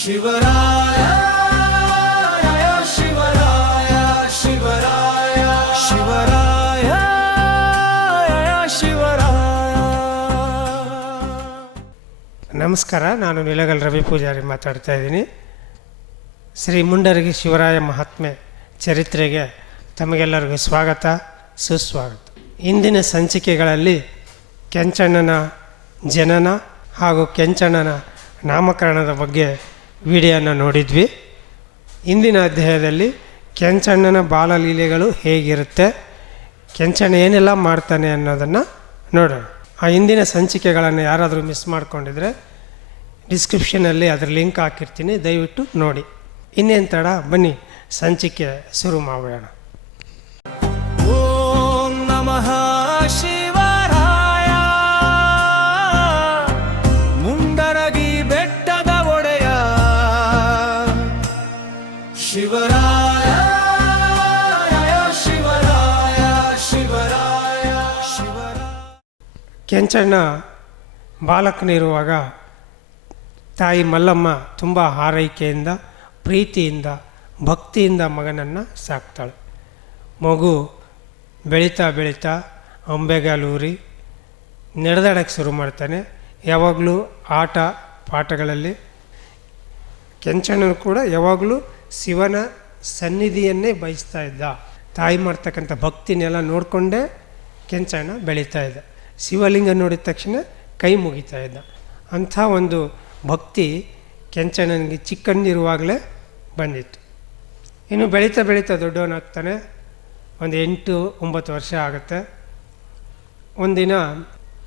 ಶಿವರಾಯ ಶಿವರಾಯ ಶಿವರಾಯ ಶಿವರಾಯ ಶಿವರಾಯ. ನಮಸ್ಕಾರ, ನಾನು ನಿಲಗಲ್ ರವಿ ಪೂಜಾರಿ ಮಾತಾಡ್ತಾ ಇದ್ದೀನಿ. ಶ್ರೀ ಮುಂಡರಗಿ ಶಿವರಾಯ ಮಹಾತ್ಮೆ ಚರಿತ್ರೆಗೆ ತಮಗೆಲ್ಲರಿಗೂ ಸ್ವಾಗತ, ಸುಸ್ವಾಗತ. ಇಂದಿನ ಸಂಚಿಕೆಗಳಲ್ಲಿ ಕೆಂಚಣ್ಣನ ಜನನ ಹಾಗೂ ಕೆಂಚಣ್ಣನ ನಾಮಕರಣದ ಬಗ್ಗೆ ವಿಡಿಯೋನ ನೋಡಿದ್ವಿ. ಇಂದಿನ ಅಧ್ಯಾಯದಲ್ಲಿ ಕೆಂಚಣ್ಣನ ಬಾಲಲೀಲೆಗಳು ಹೇಗಿರುತ್ತೆ, ಕೆಂಚಣ್ಣ ಏನೆಲ್ಲ ಮಾಡ್ತಾನೆ ಅನ್ನೋದನ್ನು ನೋಡೋಣ. ಆ ಹಿಂದಿನ ಸಂಚಿಕೆಗಳನ್ನು ಯಾರಾದರೂ ಮಿಸ್ ಮಾಡ್ಕೊಂಡಿದ್ರೆ ಡಿಸ್ಕ್ರಿಪ್ಷನಲ್ಲಿ ಅದರ ಲಿಂಕ್ ಹಾಕಿರ್ತೀನಿ, ದಯವಿಟ್ಟು ನೋಡಿ. ಇನ್ನೇನು ತಡ, ಬನ್ನಿ ಸಂಚಿಕೆ ಶುರು ಮಾಡೋಣ. ಓಂ ನಮಃ ಶಿವರಾಯ, ಮುಂಡರಗಿ ಬೆಟ್ಟದ ಒಡೆಯ ಶಿವರಾಯ ಶಿವರಾಯ ಶಿವರಾಯ ಶಿವರಾಯ. ಕೆಂಚಣ್ಣ ಬಾಲಕನಿರುವಾಗ ತಾಯಿ ಮಲ್ಲಮ್ಮ ತುಂಬ ಹಾರೈಕೆಯಿಂದ, ಪ್ರೀತಿಯಿಂದ, ಭಕ್ತಿಯಿಂದ ಮಗನನ್ನು ಸಾಕ್ತಾಳೆ. ಮಗು ಬೆಳೀತಾ ಬೆಳೀತಾ ಅಂಬೆಗಾಲೂರಿ ನಡೆದಾಡಕ್ಕೆ ಶುರು ಮಾಡ್ತಾನೆ. ಯಾವಾಗಲೂ ಆಟ ಪಾಠಗಳಲ್ಲಿ ಕೆಂಚಣ್ಣನು ಕೂಡ ಯಾವಾಗಲೂ ಶಿವನ ಸನ್ನಿಧಿಯನ್ನೇ ಬಯಸ್ತಾ ಇದ್ದ. ತಾಯಿ ಮಾಡ್ತಕ್ಕಂಥ ಭಕ್ತಿನೆಲ್ಲ ನೋಡಿಕೊಂಡೇ ಕೆಂಚಣ್ಣ ಬೆಳೀತಾ ಇದ್ದ. ಶಿವಲಿಂಗ ನೋಡಿದ ತಕ್ಷಣ ಕೈ ಮುಗಿತಾ ಇದ್ದ. ಅಂಥ ಒಂದು ಭಕ್ತಿ ಕೆಂಚಣ್ಣನಿಗೆ ಚಿಕ್ಕಂದಿರುವಾಗಲೇ ಬಂದಿತ್ತು. ಇನ್ನು ಬೆಳೀತಾ ಬೆಳೀತಾ ದೊಡ್ಡವನಾಗ್ತಾನೆ. ಒಂದು 8-9 ವರ್ಷ ಆಗುತ್ತೆ. ಒಂದಿನ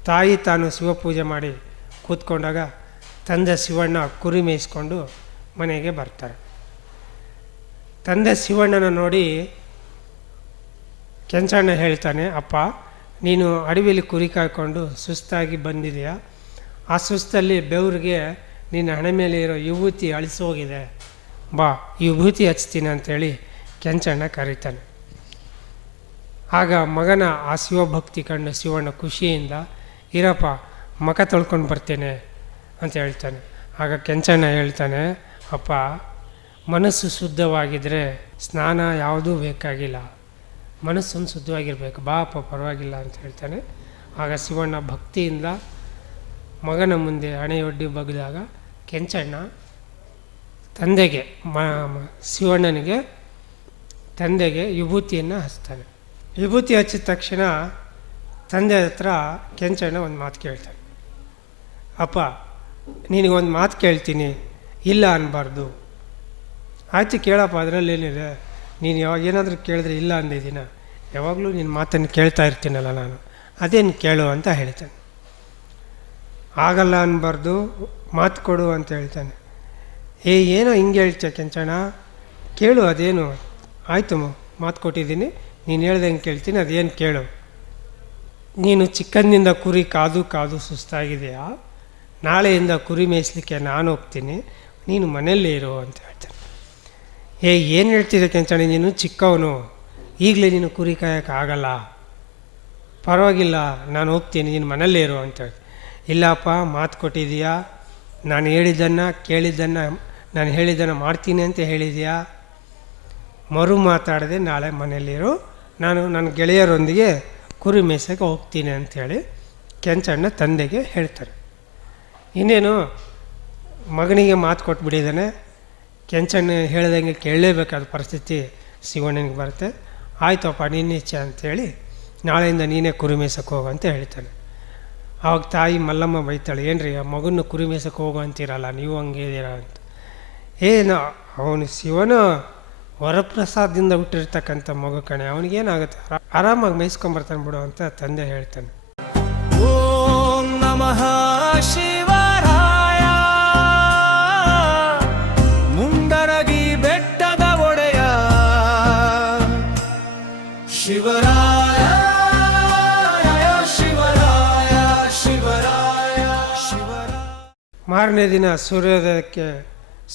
ತಾಯಿ ತಾನು ಶಿವಪೂಜೆ ಮಾಡಿ ಕೂತ್ಕೊಂಡಾಗ ತಂದೆ ಶಿವಣ್ಣ ಕುರಿ ಮೇಯಿಸ್ಕೊಂಡು ಮನೆಗೆ ಬರ್ತಾರೆ. ತಂದೆ ಶಿವಣ್ಣನ ನೋಡಿ ಕೆಂಚಣ್ಣ ಹೇಳ್ತಾನೆ, ಅಪ್ಪ, ನೀನು ಅಡವಿಲಿ ಕುರಿ ಕಾಯ್ಕೊಂಡು ಸುಸ್ತಾಗಿ ಬಂದಿದೆಯಾ? ಆ ಸುಸ್ತಲ್ಲಿ ಬೆವ್ರಿಗೆ ನಿನ್ನ ಹಣೆ ಮೇಲೆ ಇರೋ ವಿಭೂತಿ ಅಳಿಸೋಗಿದೆ, ಬಾ ವಿಭೂತಿ ಹಚ್ತೀನಿ ಅಂಥೇಳಿ ಕೆಂಚಣ್ಣ ಕರೀತಾನೆ. ಆಗ ಮಗನ ಆ ಶಿವಭಕ್ತಿ ಕಂಡು ಶಿವಣ್ಣ ಖುಷಿಯಿಂದ, ಇರಪ್ಪ ಮಖ ತೊಳ್ಕೊಂಡು ಬರ್ತೇನೆ ಅಂತ ಹೇಳ್ತಾನೆ. ಆಗ ಕೆಂಚಣ್ಣ ಹೇಳ್ತಾನೆ, ಅಪ್ಪ, ಮನಸ್ಸು ಶುದ್ಧವಾಗಿದ್ದರೆ ಸ್ನಾನ ಯಾವುದೂ ಬೇಕಾಗಿಲ್ಲ, ಮನಸ್ಸನ್ನು ಶುದ್ಧವಾಗಿರಬೇಕು, ಬಾ ಅಪ್ಪ ಪರವಾಗಿಲ್ಲ ಅಂತ ಹೇಳ್ತಾನೆ. ಆಗ ಶಿವಣ್ಣ ಭಕ್ತಿಯಿಂದ ಮಗನ ಮುಂದೆ ಹಣೆಯೊಡ್ಡಿ ಬಗ್ದಾಗ ಕೆಂಚಣ್ಣ ತಂದೆಗೆ ಶಿವಣ್ಣನಿಗೆ ತಂದೆಗೆ ವಿಭೂತಿಯನ್ನು ಹಚ್ತಾನೆ. ವಿಭೂತಿ ಹಚ್ಚಿದ ತಕ್ಷಣ ತಂದೆ ಹತ್ರ ಕೆಂಚಣ್ಣ ಒಂದು ಮಾತು ಕೇಳ್ತಾನೆ, ಅಪ್ಪ, ನಿನಗೊಂದು ಮಾತು ಕೇಳ್ತೀನಿ, ಇಲ್ಲ ಅನ್ನಬಾರ್ದು. ಆಯ್ತು ಕೇಳಪ್ಪ, ಅದರಲ್ಲೇನಿದೆ, ನೀನು ಯಾವಾಗ ಏನಾದರೂ ಕೇಳಿದ್ರೆ ಇಲ್ಲ ಅಂದಿದ್ದೀನ, ಯಾವಾಗಲೂ ನಿನ್ನ ಮಾತನ್ನು ಕೇಳ್ತಾ ಇರ್ತೀನಲ್ಲ ನಾನು, ಅದೇನು ಕೇಳು ಅಂತ ಹೇಳ್ತಾನೆ. ಆಗಲ್ಲ ಅನ್ನಬಾರ್ದು, ಮಾತು ಕೊಡು ಅಂತ ಹೇಳ್ತಾನೆ. ಏನೋ ಹಿಂಗೆ ಹೇಳ್ತೀಯ ಕೆಂಚಣ್ಣ, ಕೇಳು, ಅದೇನು? ಆಯಿತು, ಮಾತು ಕೊಟ್ಟಿದ್ದೀನಿ, ನೀನು ಹೇಳ್ದಂಗೆ ಕೇಳ್ತೀನಿ, ಅದೇನು ಕೇಳು. ನೀನು ಚಿಕ್ಕಂದಿಂದ ಕುರಿ ಕಾದು ಕಾದು ಸುಸ್ತಾಗಿದೆಯಾ? ನಾಳೆಯಿಂದ ಕುರಿ ಮೇಯಿಸ್ಲಿಕ್ಕೆ ನಾನು ಹೋಗ್ತೀನಿ, ನೀನು ಮನೆಯಲ್ಲೇ ಇರು ಅಂತ ಹೇಳ್ತಾನೆ. ಏನು ಹೇಳ್ತಿದ್ದೆ ಕೆಂಚಣ್ಣ, ನೀನು ಚಿಕ್ಕವನು, ಈಗಲೇ ನೀನು ಕುರಿ ಕಾಯೋಕ್ಕಾಗಲ್ಲ, ಪರವಾಗಿಲ್ಲ, ನಾನು ಹೋಗ್ತೀನಿ, ನೀನು ಮನೆಯಲ್ಲೇ ಇರು ಅಂತ ಹೇಳಿ. ಇಲ್ಲಪ್ಪ, ಮಾತು ಕೊಟ್ಟಿದ್ದೀಯಾ, ನಾನು ಹೇಳಿದ್ದನ್ನು ಕೇಳಿದ್ದನ್ನು ನಾನು ಹೇಳಿದ್ದನ್ನು ಮಾಡ್ತೀನಿ ಅಂತ ಹೇಳಿದೆಯಾ, ಮರು ಮಾತಾಡದೆ ನಾಳೆ ಮನೆಯಲ್ಲಿರು, ನಾನು ನನ್ನ ಗೆಳೆಯರೊಂದಿಗೆ ಕುರಿ ಮೇಯ್ಸೋಕ್ಕೆ ಹೋಗ್ತೀನಿ ಅಂಥೇಳಿ ಕೆಂಚಣ್ಣ ತಂದೆಗೆ ಹೇಳ್ತಾರೆ. ಇನ್ನೇನು ಮಗನಿಗೆ ಮಾತು ಕೊಟ್ಬಿಟ್ಟಿದ್ದಾನೆ. ಕೆಂಚಣ್ಣ ಹೇಳ್ದಂಗೆ ಕೇಳಲೇಬೇಕಾದ ಪರಿಸ್ಥಿತಿ ಶಿವಣ್ಣನಿಗೆ ಬರುತ್ತೆ. ಆಯ್ತಪ್ಪ, ನಿನ್ನ ಇಚ್ಛೆ ಅಂಥೇಳಿ ನಾಳೆಯಿಂದ ನೀನೇ ಕುರಿ ಮೇಯ್ಸೋಕ್ಕೆ ಹೋಗು ಅಂತ ಹೇಳ್ತಾನೆ. ಆವಾಗ ತಾಯಿ ಮಲ್ಲಮ್ಮ ಬೈತಾಳೆ, ಏನ್ರಿ ಆ ಮಗನ ಕುರಿ ಮೇಯ್ಸೋಕ್ಕೆ ಹೋಗು ಅಂತೀರಲ್ಲ, ನೀವು ಹಂಗೆ ಇದ್ದೀರಾ ಅಂತ. ಅವನು ಶಿವನ ವರಪ್ರಸಾದದಿಂದ ಹುಟ್ಟಿರ್ತಕ್ಕಂಥ ಮಗು ಕಣೆ, ಅವನಿಗೇನಾಗುತ್ತೆ, ಆರಾಮಾಗಿ ಮೇಯಿಸ್ಕೊಂಬರ್ತಾನೆ ಬಿಡು ಅಂತ ತಂದೆ ಹೇಳ್ತಾನೆ. ಓಂ ನಮಃ ಶಿವರಾಯ, ಮುಂಡರಗಿ ಬೆಟ್ಟದ ಒಡೆಯ ಶಿವರಾಯ ಶಿವರಾಯ ಶಿವರಾಯ ಶಿವರಾಯ. ಮಾರನೇ ದಿನ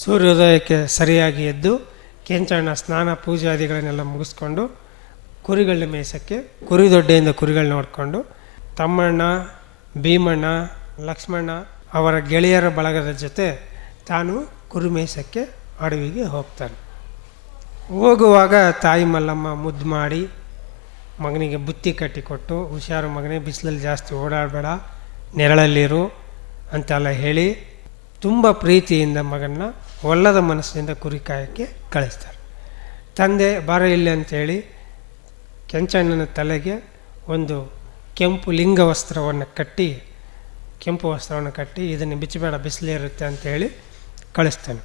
ಸೂರ್ಯೋದಯಕ್ಕೆ ಸರಿಯಾಗಿ ಎದ್ದು ಕೆಂಚಣ್ಣ ಸ್ನಾನ ಪೂಜಾದಿಗಳನ್ನೆಲ್ಲ ಮುಗಿಸ್ಕೊಂಡು ಕುರಿಗಳನ್ನ ಮೇಯ್ಸೋಕ್ಕೆ ಕುರಿ ದೊಡ್ಡೆಯಿಂದ ಕುರಿಗಳನ್ನ ನೋಡಿಕೊಂಡು ತಮ್ಮಣ್ಣ, ಭೀಮಣ್ಣ, ಲಕ್ಷ್ಮಣ್ಣ ಅವರ ಗೆಳೆಯರ ಬಳಗದ ಜೊತೆ ತಾನು ಕುರಿ ಮೇಯ್ಸೋಕ್ಕೆ ಅಡವಿಗೆ ಹೋಗ್ತಾನೆ. ಹೋಗುವಾಗ ತಾಯಿ ಮಲ್ಲಮ್ಮ ಮುದ್ದು ಮಾಡಿ ಮಗನಿಗೆ ಬುತ್ತಿ ಕಟ್ಟಿಕೊಟ್ಟು, ಹುಷಾರು ಮಗನೇ, ಬಿಸಿಲಲ್ಲಿ ಜಾಸ್ತಿ ಓಡಾಡಬೇಡ, ನೆರಳಲ್ಲಿರು ಅಂತೆಲ್ಲ ಹೇಳಿ ತುಂಬ ಪ್ರೀತಿಯಿಂದ ಮಗನ್ನ ಒಲ್ಲದ ಮನಸ್ಸಿನಿಂದ ಕುರಿ ಕಾಯೋಕ್ಕೆ ಕಳಿಸ್ತಾರೆ. ತಂದೆ ಬಾರ ಇಲ್ಲಿ ಅಂಥೇಳಿ ಕೆಂಚಣ್ಣನ ತಲೆಗೆ ಒಂದು ಕೆಂಪು ಲಿಂಗ ವಸ್ತ್ರವನ್ನು ಕಟ್ಟಿ, ಕೆಂಪು ವಸ್ತ್ರವನ್ನು ಕಟ್ಟಿ, ಇದನ್ನು ಬಿಚ್ಚಬೇಡ ಬಿಸಿಲಿರುತ್ತೆ ಅಂಥೇಳಿ ಕಳಿಸ್ತಾನೆ.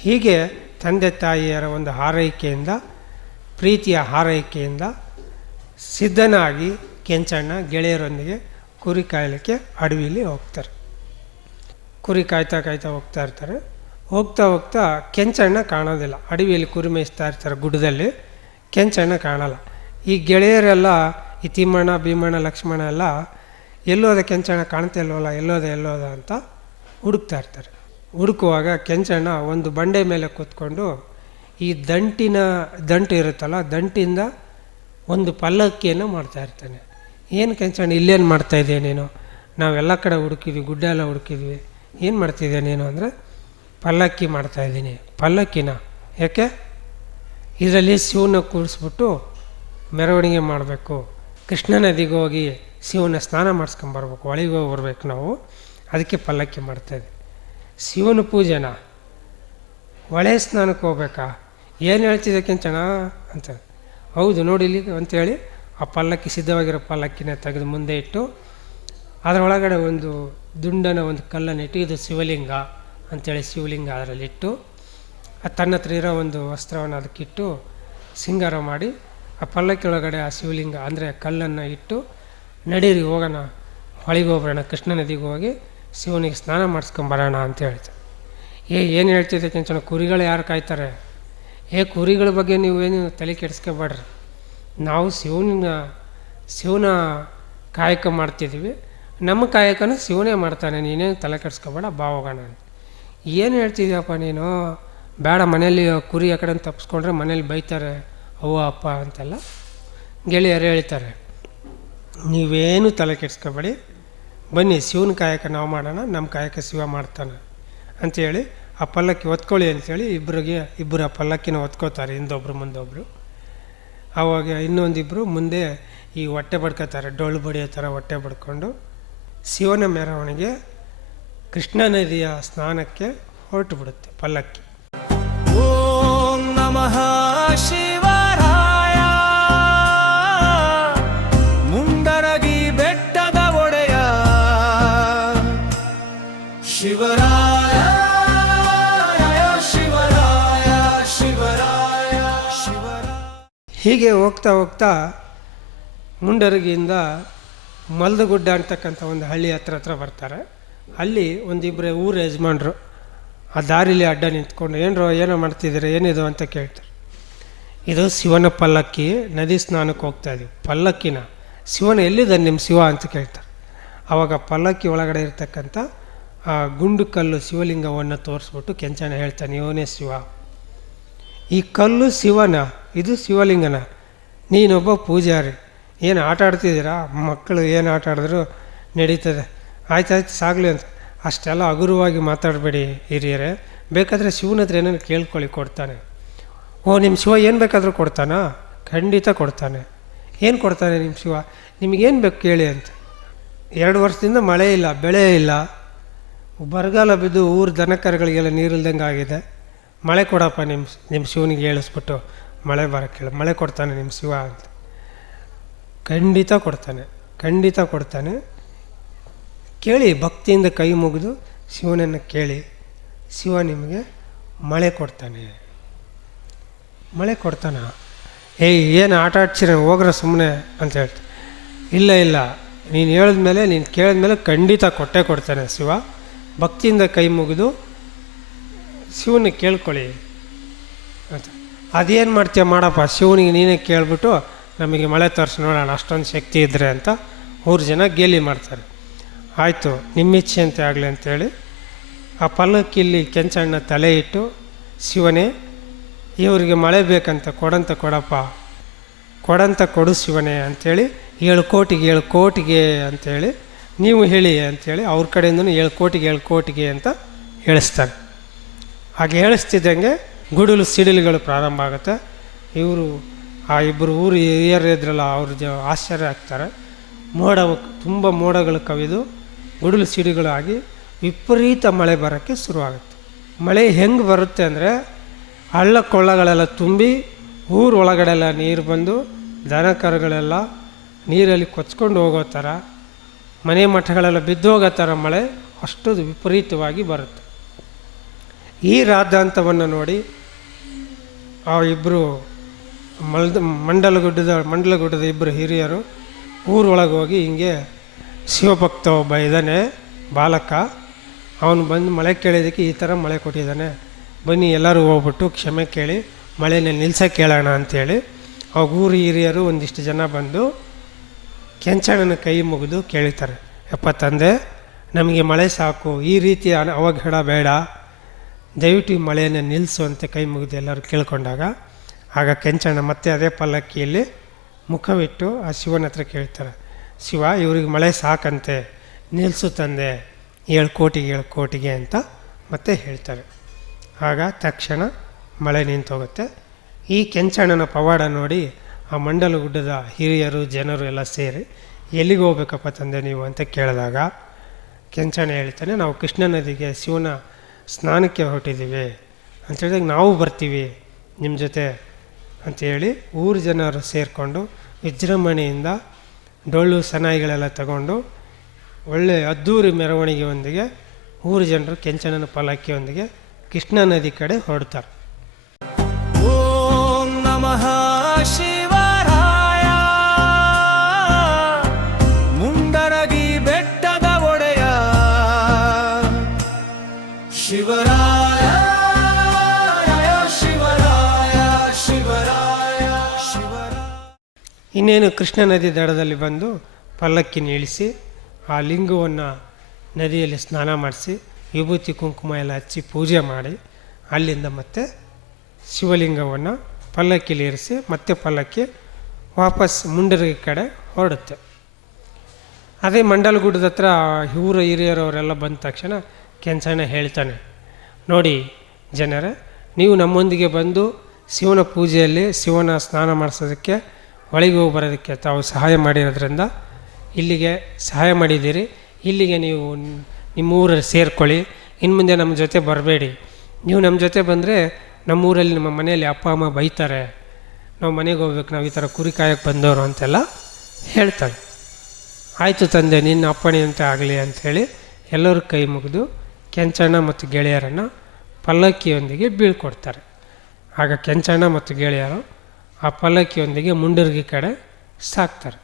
ಹೀಗೆ ತಂದೆ ತಾಯಿಯರ ಒಂದು ಹಾರೈಕೆಯಿಂದ, ಪ್ರೀತಿಯ ಹಾರೈಕೆಯಿಂದ ಸಿದ್ಧನಾಗಿ ಕೆಂಚಣ್ಣ ಗೆಳೆಯರೊಂದಿಗೆ ಕುರಿ ಕಾಯಲಿಕ್ಕೆ ಅಡವಿಲಿ ಹೋಗ್ತಾರೆ. ಕುರಿ ಕಾಯ್ತಾ ಕಾಯ್ತಾ ಹೋಗ್ತಾ ಇರ್ತಾರೆ. ಹೋಗ್ತಾ ಹೋಗ್ತಾ ಕೆಂಚಣ್ಣ ಕಾಣೋದಿಲ್ಲ. ಅಡವಿಯಲ್ಲಿ ಕುರಿ ಮೇಯಿಸ್ತಾ ಇರ್ತಾರೆ ಗುಡ್ಡದಲ್ಲಿ, ಕೆಂಚಣ್ಣ ಕಾಣಲ್ಲ. ಈ ಗೆಳೆಯರೆಲ್ಲ, ಈ ತಿಮ್ಮಣ್ಣ, ಭೀಮಣ್ಣ, ಲಕ್ಷ್ಮಣ ಎಲ್ಲ ಎಲ್ಲೋದ ಕೆಂಚಣ್ಣ ಕಾಣ್ತಾ ಇಲ್ವಲ್ಲ, ಎಲ್ಲೋದ ಅಂತ ಹುಡುಕ್ತಾ ಇರ್ತಾರೆ. ಹುಡುಕುವಾಗ ಕೆಂಚಣ್ಣ ಒಂದು ಬಂಡೆ ಮೇಲೆ ಕೂತ್ಕೊಂಡು ಈ ದಂಟು ಇರುತ್ತಲ್ಲ, ದಂಟಿಂದ ಒಂದು ಪಲ್ಲಕ್ಕಿಯನ್ನು ಮಾಡ್ತಾ ಇರ್ತಾನೆ. ಏನು ಕೆಂಚಣ್ಣ ಇಲ್ಲೇನು ಮಾಡ್ತಾಯಿದ್ದೆ ನೀನು? ನಾವೆಲ್ಲ ಕಡೆ ಹುಡುಕಿದ್ವಿ, ಗುಡ್ಡ ಎಲ್ಲ ಹುಡುಕಿದ್ವಿ, ಏನು ಮಾಡ್ತಿದ್ದೆ ನೀನು ಅಂದರೆ, ಪಲ್ಲಕ್ಕಿ ಮಾಡ್ತಾಯಿದ್ದೀನಿ. ಪಲ್ಲಕ್ಕಿನ ಯಾಕೆ? ಇದರಲ್ಲಿ ಶಿವನ ಕೂಡಿಸ್ಬಿಟ್ಟು ಮೆರವಣಿಗೆ ಮಾಡಬೇಕು, ಕೃಷ್ಣ ನದಿಗೆ ಹೋಗಿ ಶಿವನ ಸ್ನಾನ ಮಾಡಿಸ್ಕೊಂಬರ್ಬೇಕು, ಹೊಳಿಗೆ ಹೋಗಿ ಬರ್ಬೇಕು ನಾವು, ಅದಕ್ಕೆ ಪಲ್ಲಕ್ಕಿ ಮಾಡ್ತಾಯಿದ್ವಿ. ಶಿವನ ಪೂಜೆನ? ಹೊಳೆ ಸ್ನಾನಕ್ಕೆ ಹೋಗ್ಬೇಕಾ? ಏನು ಹೇಳ್ತಿದ್ದೆ ಕೆಂಚಣ್ಣ ಅಂತ. ಹೌದು ನೋಡಿ ಇಲ್ಲಿ ಅಂಥೇಳಿ ಆ ಪಲ್ಲಕ್ಕಿ, ಸಿದ್ಧವಾಗಿರೋ ಪಲ್ಲಕ್ಕಿನ ತೆಗೆದು ಮುಂದೆ ಇಟ್ಟು ಅದರೊಳಗಡೆ ಒಂದು ದುಂಡನ ಒಂದು ಕಲ್ಲನ್ನು ಇಟ್ಟು, ಇದು ಶಿವಲಿಂಗ ಅಂಥೇಳಿ ಶಿವಲಿಂಗ ಅದರಲ್ಲಿಟ್ಟು, ತನ್ನ ಹತ್ರ ಇರೋ ಒಂದು ವಸ್ತ್ರವನ್ನು ಅದಕ್ಕಿಟ್ಟು ಸಿಂಗಾರ ಮಾಡಿ ಆ ಪಲ್ಲಕ್ಕಿ ಒಳಗಡೆ ಆ ಶಿವಲಿಂಗ ಅಂದರೆ ಕಲ್ಲನ್ನು ಇಟ್ಟು, ನಡೀರಿ ಹೋಗೋಣ, ಹೊಳಿಗೆ ಹೋಗ್ಬರೋಣ, ಕೃಷ್ಣ ನದಿಗೆ ಹೋಗಿ ಶಿವನಿಗೆ ಸ್ನಾನ ಮಾಡಿಸ್ಕೊಂಬರೋಣ ಅಂತ ಹೇಳ್ತಾರೆ. ಏನು ಹೇಳ್ತಿದ್ದೆ ಕೆಂಚಣ್ಣ, ಕುರಿಗಳು ಯಾರು ಕಾಯ್ತಾರೆ? ಕುರಿಗಳ ಬಗ್ಗೆ ನೀವೇನು ತಲೆ ಕೆಡಿಸ್ಕೊಬೇಡ್ರಿ, ನಾವು ಶಿವನ ಕಾಯಕ ಮಾಡ್ತಿದ್ದೀವಿ, ನಮ್ಮ ಕಾಯಕನ ಶಿವನೇ ಮಾಡ್ತಾನೆ, ನೀನೇನು ತಲೆ ಕೆಡಿಸ್ಕೊಬೇಡ, ಬಾ ಹೋಗೋಣ ಅಂತ. ಏನು ಹೇಳ್ತಿದ್ಯಪ್ಪ ನೀನು? ಬೇಡ, ಮನೇಲಿ ಕುರಿ ಆ ಕಡೆ ತಪ್ಪಿಸ್ಕೊಂಡ್ರೆ ಮನೇಲಿ ಬೈತಾರೆ ಅವ್ವ ಅಪ್ಪ ಅಂತೆಲ್ಲ ಗೆಳೆಯರು ಹೇಳ್ತಾರೆ. ನೀವೇನು ತಲೆ ಕೆಡಿಸ್ಕೊಬೇಡಿ, ಬನ್ನಿ ಶಿವನ ಕಾಯಕ ನಾವು ಮಾಡೋಣ, ನಮ್ಮ ಕಾಯಕ ಶಿವ ಮಾಡ್ತಾನೆ ಅಂಥೇಳಿ ಆ ಪಲ್ಲಕ್ಕಿ ಹೊತ್ಕೊಳ್ಳಿ ಅಂಥೇಳಿ ಇಬ್ಬರು ಆ ಪಲ್ಲಕ್ಕಿನ ಹೊತ್ಕೋತಾರೆ, ಹಿಂದೊಬ್ಬರು ಮುಂದೊಬ್ಬರು. ಆವಾಗ ಇನ್ನೊಂದಿಬ್ಬರು ಮುಂದೆ ಈ ಹೊಟ್ಟೆ ಬಡ್ಕೋತಾರೆ, ಡೊಳ್ಳು ಬಡಿಯೋ ಥರ ಹೊಟ್ಟೆ ಬಡ್ಕೊಂಡು ಶಿವನ ಮೆರವಣಿಗೆ ಕೃಷ್ಣ ನದಿಯ ಸ್ನಾನಕ್ಕೆ ಹೊರಟು ಬಿಡುತ್ತೆ ಪಲ್ಲಕ್ಕಿ. ಓಂ ನಮಃ ಶಿವರಾಯ, ಮುಂಡರಗಿ ಬೆಟ್ಟದ ಒಡೆಯ ಶಿವರಾಯ, ಶಿವರಾಯ ಶಿವರಾಯ ಶಿವರಾಯ. ಹೀಗೆ ಹೋಗ್ತಾ ಹೋಗ್ತಾ ಮುಂಡರಗಿಯಿಂದ ಮಲ್ದಗುಡ್ಡ ಅಂತಕ್ಕಂಥ ಒಂದು ಹಳ್ಳಿ ಹತ್ರ ಬರ್ತಾರೆ. ಅಲ್ಲಿ ಒಂದಿಬ್ಬರೇ ಊರ ಯಜಮಾನ್ರು ಆ ದಾರಿಲಿ ಅಡ್ಡ ನಿಂತ್ಕೊಂಡು, ಏನೋ ಮಾಡ್ತಿದ್ದೀರಿ, ಏನಿದು ಅಂತ ಕೇಳ್ತಾರೆ. ಇದು ಶಿವನ ಪಲ್ಲಕ್ಕಿ, ನದಿ ಸ್ನಾನಕ್ಕೆ ಹೋಗ್ತಾಯಿದ್ದೀವಿ. ಪಲ್ಲಕ್ಕಿನ? ಶಿವನ ಎಲ್ಲಿದ್ದಾನೆ ನಿಮ್ಮ ಶಿವ ಅಂತ ಕೇಳ್ತಾರೆ. ಆವಾಗ ಪಲ್ಲಕ್ಕಿ ಒಳಗಡೆ ಇರ್ತಕ್ಕಂಥ ಆ ಗುಂಡು ಕಲ್ಲು ಶಿವಲಿಂಗವನ್ನು ತೋರಿಸ್ಬಿಟ್ಟು ಕೆಂಚಣ್ಣ ಹೇಳ್ತಾನೆ, ಇವನೇ ಶಿವ. ಈ ಕಲ್ಲು ಶಿವನ? ಇದು ಶಿವಲಿಂಗನ? ನೀನೊಬ್ಬ ಪೂಜಾರಿ, ಏನು ಆಟ ಆಡ್ತಿದ್ದೀರಾ? ಮಕ್ಕಳು ಏನು ಆಟ ಆಡಿದ್ರು ನಡೀತದೆ, ಆಯ್ತಾಯ್ತು ಸಾಗಲಿ ಅಂತ. ಅಷ್ಟೆಲ್ಲ ಹಗುರವಾಗಿ ಮಾತಾಡಬೇಡಿ ಹಿರಿಯರೇ, ಬೇಕಾದರೆ ಶಿವನ ಹತ್ರ ಏನಾದ್ರು ಕೇಳ್ಕೊಳ್ಳಿ, ಕೊಡ್ತಾನೆ. ಓ, ನಿಮ್ಮ ಶಿವ ಏನು ಬೇಕಾದರೂ ಕೊಡ್ತಾನಾ? ಖಂಡಿತ ಕೊಡ್ತಾನೆ. ಏನು ಕೊಡ್ತಾನೆ ನಿಮ್ಮ ಶಿವ? ನಿಮಗೇನು ಬೇಕು ಕೇಳಿ ಅಂತ. 2 ವರ್ಷದಿಂದ ಮಳೆ ಇಲ್ಲ, ಬೆಳೆ ಇಲ್ಲ, ಬರಗಾಲ ಬಿದ್ದು ಊರು ದನಕರುಗಳಿಗೆಲ್ಲ ನೀರಿಲ್ದಂಗೆ ಆಗಿದೆ. ಮಳೆ ಕೊಡಪ್ಪ ನಿಮ್ಮ ಶಿವನಿಗೆ ಹೇಳಿಸ್ಬಿಟ್ಟು ಮಳೆ ಬರೋಕ್ಕೇಳಿ, ಮಳೆ ಕೊಡ್ತಾನೆ ನಿಮ್ಮ ಶಿವ ಅಂತ. ಖಂಡಿತ ಕೊಡ್ತಾನೆ. ಕೇಳಿ, ಭಕ್ತಿಯಿಂದ ಕೈ ಮುಗಿದು ಶಿವನನ್ನು ಕೇಳಿ, ಶಿವ ನಿಮಗೆ ಮಳೆ ಕೊಡ್ತಾನೆ. ಏನು ಆಟ ಆಡ್ಸಿರ, ಹೋಗ್ರ ಸುಮ್ಮನೆ ಅಂತ ಹೇಳ್ತಾರೆ. ಇಲ್ಲ, ನೀನು ಹೇಳಿದ್ಮೇಲೆ, ನೀನು ಕೇಳಿದ್ಮೇಲೆ ಖಂಡಿತ ಕೊಡ್ತಾನೆ ಶಿವ. ಭಕ್ತಿಯಿಂದ ಕೈ ಮುಗಿದು ಶಿವನ ಕೇಳ್ಕೊಳ್ಳಿ ಅಂತ. ಅದೇನು ಮಾಡ್ತೀಯ ಮಾಡಪ್ಪ, ಶಿವನಿಗೆ ನೀನೇ ಕೇಳ್ಬಿಟ್ಟು ನಮಗೆ ಮಳೆ ತರಿಸಿ ನೋಡೋಣ, ಅಷ್ಟೊಂದು ಶಕ್ತಿ ಇದ್ದರೆ ಅಂತ 3 ಜನ ಗೇಲಿ ಮಾಡ್ತಾರೆ. ಆಯಿತು, ನಿಮ್ಮ ಇಚ್ಛೆ ಅಂತ ಆಗಲಿ ಅಂತೇಳಿ ಆ ಪಲ್ಲಕ್ಕಿಲ್ಲಿ ಕೆಂಚಣ್ಣ ತಲೆ ಇಟ್ಟು, ಶಿವನೇ ಇವರಿಗೆ ಮಳೆ ಬೇಕಂತ ಕೊಡು ಶಿವನೇ ಅಂಥೇಳಿ 7 ಕೋಟಿಗೆ ಅಂಥೇಳಿ ನೀವು ಹೇಳಿ ಅಂಥೇಳಿ ಅವ್ರ ಕಡೆಯಿಂದನೂ 7 ಕೋಟಿಗೆ ಅಂತ ಹೇಳಿಸ್ತಾರೆ. ಹಾಗೆ ಹೇಳಿಸ್ತಿದ್ದಂಗೆ ಗುಡುಲು ಸಿಡಿಲುಗಳು ಪ್ರಾರಂಭ ಆಗುತ್ತೆ. ಇವರು ಆ ಇಬ್ಬರು ಊರು ಹಿರಿಯರು ಇದ್ರಲ್ಲ ಅವ್ರ ಆಶ್ಚರ್ಯ ಆಗ್ತಾರೆ. ತುಂಬ ಮೋಡಗಳು ಕವಿದು ಗುಡುಲು ಸಿಡಿಗಳಾಗಿ ವಿಪರೀತ ಮಳೆ ಬರೋಕ್ಕೆ ಶುರುವಾಗುತ್ತೆ. ಮಳೆ ಹೆಂಗೆ ಬರುತ್ತೆ ಅಂದರೆ ಹಳ್ಳ ಕೊಳ್ಳಗಳೆಲ್ಲ ತುಂಬಿ ಊರ ಒಳಗಡೆ ಎಲ್ಲ ನೀರು ಬಂದು ದನ ಕರುಗಳೆಲ್ಲ ನೀರಲ್ಲಿ ಕೊಚ್ಕೊಂಡು ಹೋಗೋ ಥರ, ಮನೆ ಮಠಗಳೆಲ್ಲ ಬಿದ್ದು ಹೋಗೋ ಥರ ಮಳೆ ಅಷ್ಟು ವಿಪರೀತವಾಗಿ ಬರುತ್ತೆ. ಈ ರಾದ್ದಾಂತವನ್ನು ನೋಡಿ ಆ ಇಬ್ಬರು ಮಂಡಲಗುಡ್ಡದ ಇಬ್ಬರು ಹಿರಿಯರು ಊರೊಳಗೆ ಹೋಗಿ ಹಿಂಗೆ ಶಿವಭಕ್ತ ಒಬ್ಬ ಇದ್ದಾನೆ ಬಾಲಕ, ಅವನು ಬಂದು ಮಳೆ ಕೇಳಿದ್ದಕ್ಕೆ ಈ ಥರ ಮಳೆ ಕೊಟ್ಟಿದ್ದಾನೆ, ಬನ್ನಿ ಎಲ್ಲರೂ ಹೋಗ್ಬಿಟ್ಟು ಕ್ಷಮೆ ಕೇಳಿ ಮಳೆನ ನಿಲ್ಸೋಕೆ ಕೇಳೋಣ ಅಂಥೇಳಿ ಅವಾಗ ಊರು ಹಿರಿಯರು ಒಂದಿಷ್ಟು ಜನ ಬಂದು ಕೆಂಚಣ್ಣನ ಕೈ ಮುಗಿದು ಕೇಳಿತಾರೆ, ಯಪ್ಪ ತಂದೆ, ನಮಗೆ ಮಳೆ ಸಾಕು, ಈ ರೀತಿ ಅವಘಡ ಬೇಡ, ದಯವಿಟ್ಟು ಈ ಮಳೆಯನ್ನು ನಿಲ್ಲಿಸು ಅಂತ ಕೈ ಮುಗಿದು ಎಲ್ಲರೂ ಕೇಳ್ಕೊಂಡಾಗ ಆಗ ಕೆಂಚಣ್ಣ ಮತ್ತೆ ಅದೇ ಪಲ್ಲಕ್ಕಿಯಲ್ಲಿ ಮುಖವಿಟ್ಟು ಆ ಶಿವನ ಹತ್ರ ಕೇಳ್ತಾರೆ, ಶಿವ ಇವ್ರಿಗೆ ಮಳೆ ಸಾಕಂತೆ, ನಿಲ್ಲಿಸು ತಂದೆ, 7 ಕೋಟಿಗೆ ಅಂತ ಮತ್ತೆ ಹೇಳ್ತಾರೆ. ಆಗ ತಕ್ಷಣ ಮಳೆ ನಿಂತೋಗುತ್ತೆ. ಈ ಕೆಂಚಣ್ಣನ ಪವಾಡ ನೋಡಿ ಆ ಮಂಡಲಗುಡ್ಡದ ಹಿರಿಯರು ಜನರು ಎಲ್ಲ ಸೇರಿ ಎಲ್ಲಿಗೆ ಹೋಗ್ಬೇಕಪ್ಪ ತಂದೆ ನೀವು ಅಂತ ಕೇಳಿದಾಗ ಕೆಂಚಣ್ಣ ಹೇಳ್ತಾನೆ, ನಾವು ಕೃಷ್ಣ ನದಿಗೆ ಶಿವನ ಸ್ನಾನಕ್ಕೆ ಹೊರಟಿದ್ದೀವಿ ಅಂತ ಹೇಳಿದಾಗ ನಾವು ಬರ್ತೀವಿ ನಿಮ್ಮ ಜೊತೆ ಅಂಥೇಳಿ ಊರು ಜನರು ಸೇರಿಕೊಂಡು ವಿಜೃಂಭಣೆಯಿಂದ ಡೊಳ್ಳು ಸನಾಯಿಗಳೆಲ್ಲ ತಗೊಂಡು ಒಳ್ಳೆ ಅದ್ದೂರಿ ಮೆರವಣಿಗೆಯೊಂದಿಗೆ ಊರು ಜನರು ಕೆಂಚಣ್ಣನ ಪಲ್ಲಕ್ಕಿಯೊಂದಿಗೆ ಕೃಷ್ಣಾ ನದಿ ಕಡೆ ಹೊರಡ್ತಾರೆ. ಓಂ ನಮಃ ಶಿವರಾಯ, ಮುಂಡರಗಿ ಬೆಟ್ಟದ ಒಡೆಯ ಶಿವರಾಯ, ಶಿವರಾಯ ಶಿವರಾಯ ಶಿವರಾಯ. ಇನ್ನೇನು ಕೃಷ್ಣ ನದಿ ದಡದಲ್ಲಿ ಬಂದು ಪಲ್ಲಕ್ಕಿನ ಇಳಿಸಿ ಆ ಲಿಂಗವನ್ನು ನದಿಯಲ್ಲಿ ಸ್ನಾನ ಮಾಡಿಸಿ ವಿಭೂತಿ ಕುಂಕುಮ ಎಲ್ಲ ಹಚ್ಚಿ ಪೂಜೆ ಮಾಡಿ ಅಲ್ಲಿಂದ ಮತ್ತೆ ಶಿವಲಿಂಗವನ್ನು ಪಲ್ಲಕ್ಕಿಲಿ ಇರಿಸಿ ಮತ್ತೆ ಪಲ್ಲಕ್ಕಿ ವಾಪಸ್ ಮುಂಡರಗಿ ಕಡೆ ಹೊರಡುತ್ತೆ. ಅದೇ ಮಂಡಲಗುಡ್ಡದ ಹತ್ರ ಊರ ಹಿರಿಯರವರೆಲ್ಲ ಬಂದ ತಕ್ಷಣ ಕೆಂಚಣ್ಣ ಹೇಳ್ತಾನೆ, ನೋಡಿ ಜನರೇ, ನೀವು ನಮ್ಮೊಂದಿಗೆ ಬಂದು ಶಿವನ ಪೂಜೆಯಲ್ಲಿ ಶಿವನ ಸ್ನಾನ ಮಾಡಿಸೋದಕ್ಕೆ ಒಳಗೆ ಹೋಗಿ ಬರೋದಕ್ಕೆ ತಾವು ಸಹಾಯ ಮಾಡಿರೋದ್ರಿಂದ ಇಲ್ಲಿಗೆ ಸಹಾಯ ಮಾಡಿದ್ದೀರಿ, ಇಲ್ಲಿಗೆ ನೀವು ನಿಮ್ಮ ಊರಲ್ಲಿ ಸೇರ್ಕೊಳ್ಳಿ, ಇನ್ನು ಮುಂದೆ ನಮ್ಮ ಜೊತೆ ಬರಬೇಡಿ, ನೀವು ನಮ್ಮ ಜೊತೆ ಬಂದರೆ ನಮ್ಮೂರಲ್ಲಿ ನಮ್ಮ ಮನೆಯಲ್ಲಿ ಅಪ್ಪ ಅಮ್ಮ ಬೈತಾರೆ, ನಾವು ಮನೆಗೆ ಹೋಗ್ಬೇಕು, ನಾವು ಈ ಥರ ಕುರಿ ಕಾಯಕ್ಕೆ ಬಂದವರು ಅಂತೆಲ್ಲ ಹೇಳ್ತಾರೆ. ಆಯಿತು ತಂದೆ, ನಿನ್ನ ಅಪ್ಪಣೆಯಂತೆ ಆಗಲಿ ಅಂಥೇಳಿ ಎಲ್ಲರೂ ಕೈ ಮುಗಿದು ಕೆಂಚಣ್ಣ ಮತ್ತು ಗೆಳೆಯರನ್ನು ಪಲ್ಲಕ್ಕಿಯೊಂದಿಗೆ ಬೀಳ್ಕೊಡ್ತಾರೆ. ಆಗ ಕೆಂಚಣ್ಣ ಮತ್ತು ಗೆಳೆಯರು ಆ ಪಲ್ಲಕ್ಕಿಯೊಂದಿಗೆ ಮುಂಡರಗಿ ಕಡೆ ಸಾಕ್ತಾರೆ.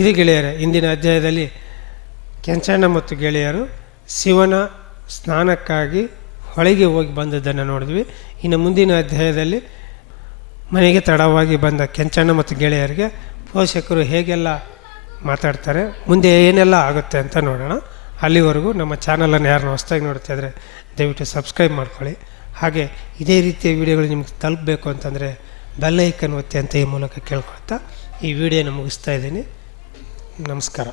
ಇದು ಗೆಳೆಯರೇ, ಇಂದಿನ ಅಧ್ಯಾಯದಲ್ಲಿ ಕೆಂಚಣ್ಣ ಮತ್ತು ಗೆಳೆಯರು ಶಿವನ ಸ್ನಾನಕ್ಕಾಗಿ ಹೊಳೆಗೆ ಹೋಗಿ ಬಂದದ್ದನ್ನು ನೋಡಿದ್ವಿ. ಇನ್ನು ಮುಂದಿನ ಅಧ್ಯಾಯದಲ್ಲಿ ಮನೆಗೆ ತಡವಾಗಿ ಬಂದ ಕೆಂಚಣ್ಣ ಮತ್ತು ಗೆಳೆಯರಿಗೆ ಪೋಷಕರು ಹೇಗೆಲ್ಲ ಮಾತಾಡ್ತಾರೆ, ಮುಂದೆ ಏನೆಲ್ಲ ಆಗುತ್ತೆ ಅಂತ ನೋಡೋಣ. ಅಲ್ಲಿವರೆಗೂ ನಮ್ಮ ಚಾನಲನ್ನು ಯಾರನ್ನ ಹೊಸದಾಗಿ ನೋಡ್ತಾಯಿದ್ರೆ ದಯವಿಟ್ಟು ಸಬ್ಸ್ಕ್ರೈಬ್ ಮಾಡ್ಕೊಳ್ಳಿ. ಹಾಗೆ ಇದೇ ರೀತಿಯ ವಿಡಿಯೋಗಳು ನಿಮ್ಗೆ ತಲುಪಬೇಕು ಅಂತಂದರೆ ಬೆಲ್ ಐಕನ್ ಒತ್ತಿ ಅಂತ ಈ ಮೂಲಕ ಕೇಳ್ಕೊಳ್ತಾ ಈ ವಿಡಿಯೋನ ಮುಗಿಸ್ತಾ ಇದ್ದೀನಿ. ನಮಸ್ಕಾರ.